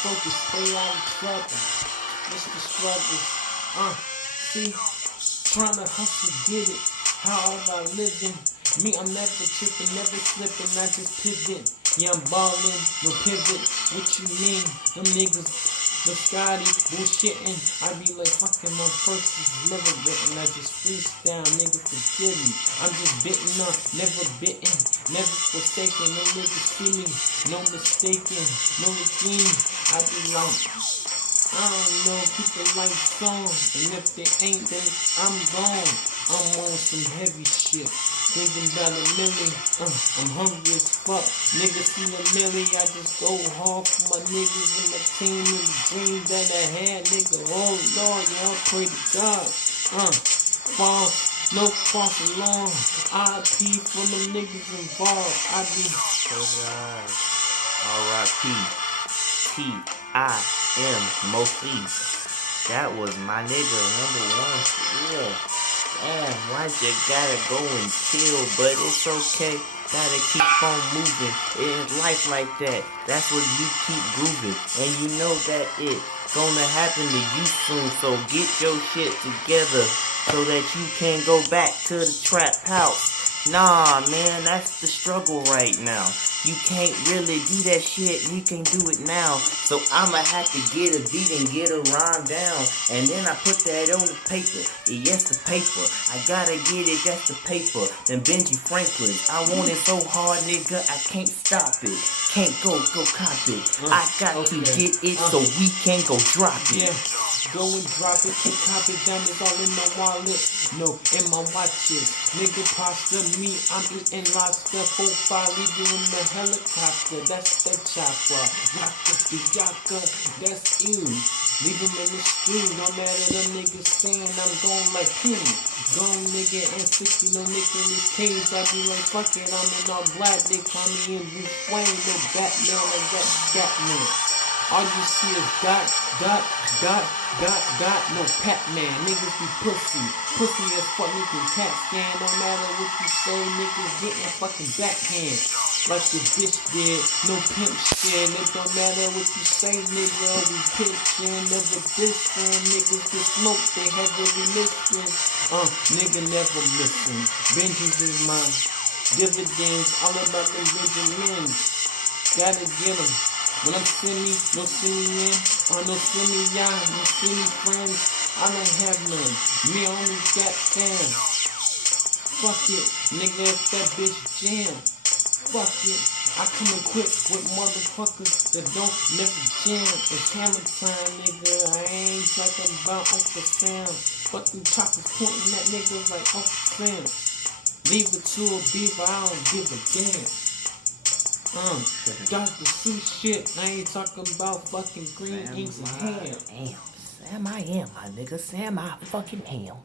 focus, stay out of trouble. It's the struggles. See, trying to hustle, get it. How am I living? Me, I'm never tripping, never slipping, I just pivot. Yeah, I'm ballin', no pivot. What you mean? Them niggas, the Scotty, bullshitting. I be like, fucking my verses, never written. I just freestyle, nigga, forgive me. I'm just bitten up, never bitten, never forsaken. No niggas see me, no mistaken, no routine. I be like, I don't know, people like songs, and if they ain't, then I'm gone. I'm on some heavy shit, thinking about a million. I'm hungry as fuck. Niggas see a million, I just go hard for my niggas and my team and the dream that I had, nigga. Oh Lord, y'all pray to God. False, no false alarm. IP for the niggas involved. I be R.I.P. T.I.M. Moses. That was my nigga, #1 for real. Damn, why you gotta go and kill? But it's okay, gotta keep on moving. It's life like that. That's what you keep grooving. And you know that it gonna happen to you soon. So get your shit together so that you can go back to the trap house. Nah, man, that's the struggle right now. You can't really do that shit, you can do it now. So I'ma have to get a beat and get a rhyme down. And then I put that on the paper. Yes, the paper. I gotta get it, that's the paper. Then Benji Franklin. I want it so hard, nigga, I can't stop it. Can't go cop it. I got to get it so we can go drop it. Yeah. Go and drop it, to cop it down, it's all in my wallet. No, in my watches. Nigga pasta me, I'm eating lobster. 4-5, leave you in the helicopter. That's the chopper. Yaka the yaka, that's you. Leave him in the street, no matter the niggas saying I'm going like him. Gone nigga and 60, no nigga in this cage. I be like, fuck it, I'm in all black. They call me in Bruce Wayne, no Batman, I got Batman. All you see is dot, no Pac-Man. Niggas be pussy. Pussy as fuck, niggas cat stand. No matter what you say, niggas getting fucking backhand. Like the bitch did, no pimp shit. It don't matter what you say, nigga. We pitching, never dissing. Niggas get smoke, they heavily listen. Nigga never listen. Benji's is mine. Dividends, all about the Benjamins. Gotta get them. When I'm silly, no silly in, no silly y'all, no silly friends, I don't have none. Me only got fans. Fuck it, nigga, if that bitch jam. Fuck it, I come equipped with motherfuckers that don't never jam. It's hammer time, nigga, I ain't talking about Uncle Sam. Fucking choppers pointing at niggas like Uncle Sam. Leave it to a beaver, I don't give a damn. Dr. Seuss shit, I ain't talking about fucking green inks and ham. Sam I am, my nigga. Sam I fucking am.